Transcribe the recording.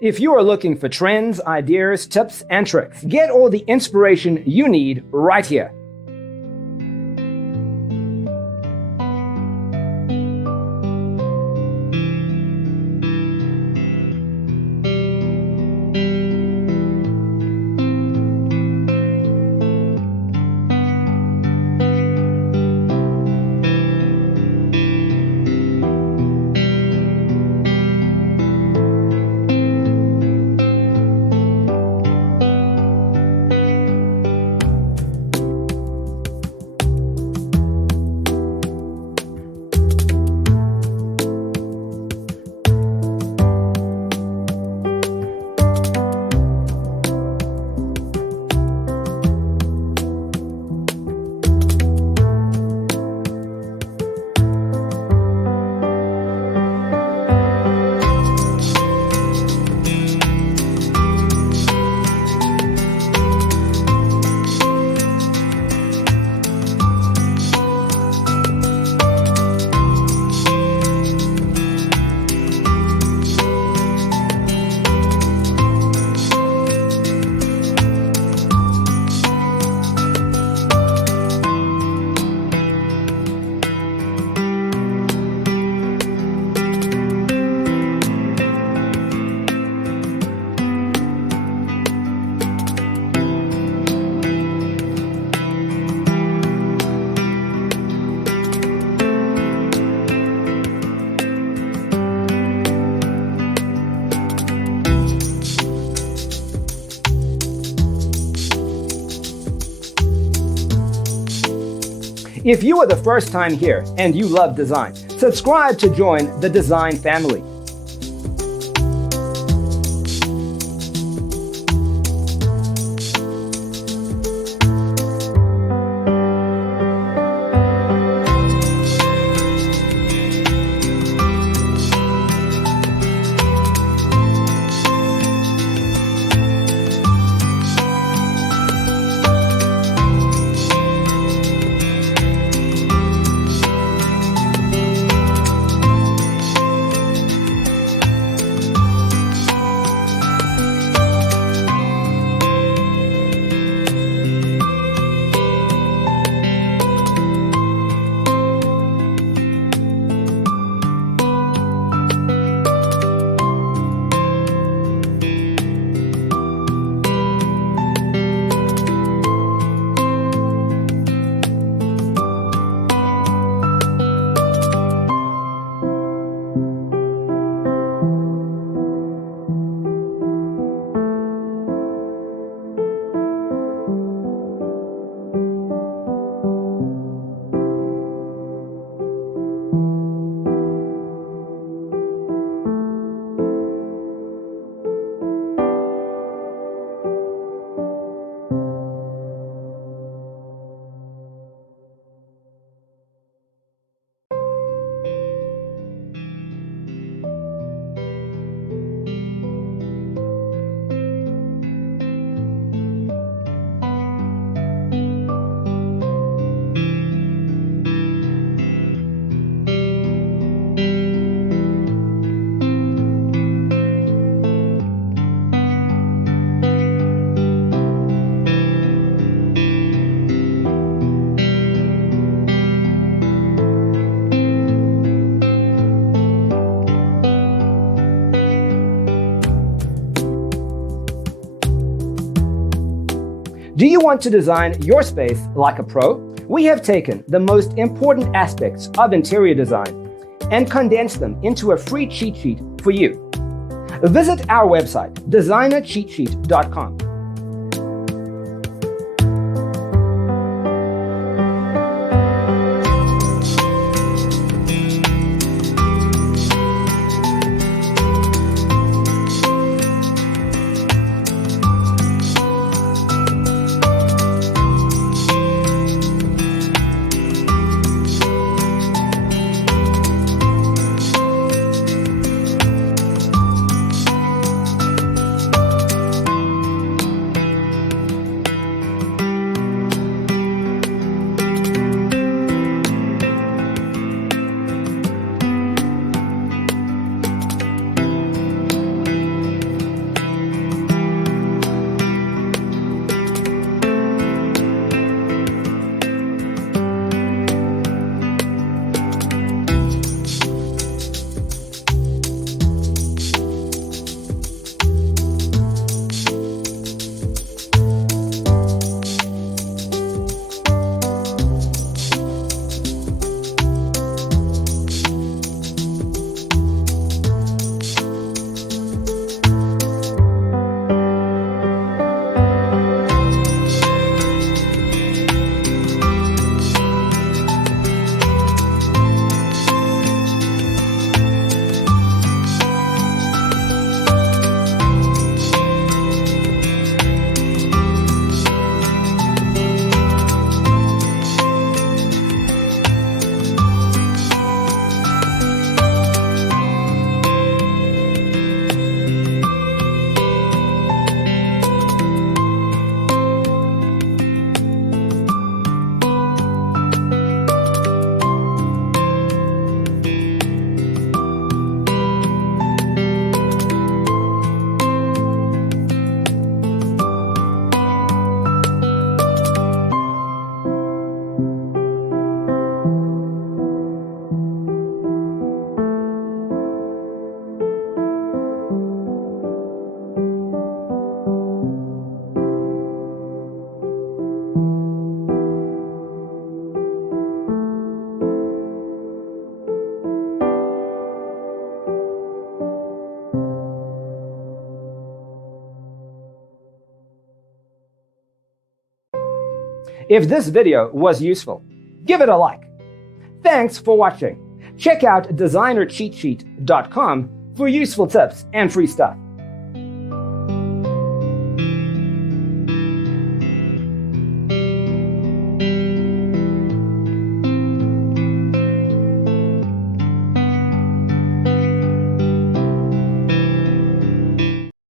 If you are looking for trends, ideas, tips, and tricks, get all the inspiration you need right here. If you are the first time here and you love design, subscribe to join the design family. Do you want to design your space like a pro? We have taken the most important aspects of interior design and condensed them into a free cheat sheet for you. Visit our website, designercheatsheet.com. If this video was useful, give it a like. Thanks for watching. Check out designercheatsheet.com for useful tips and free stuff.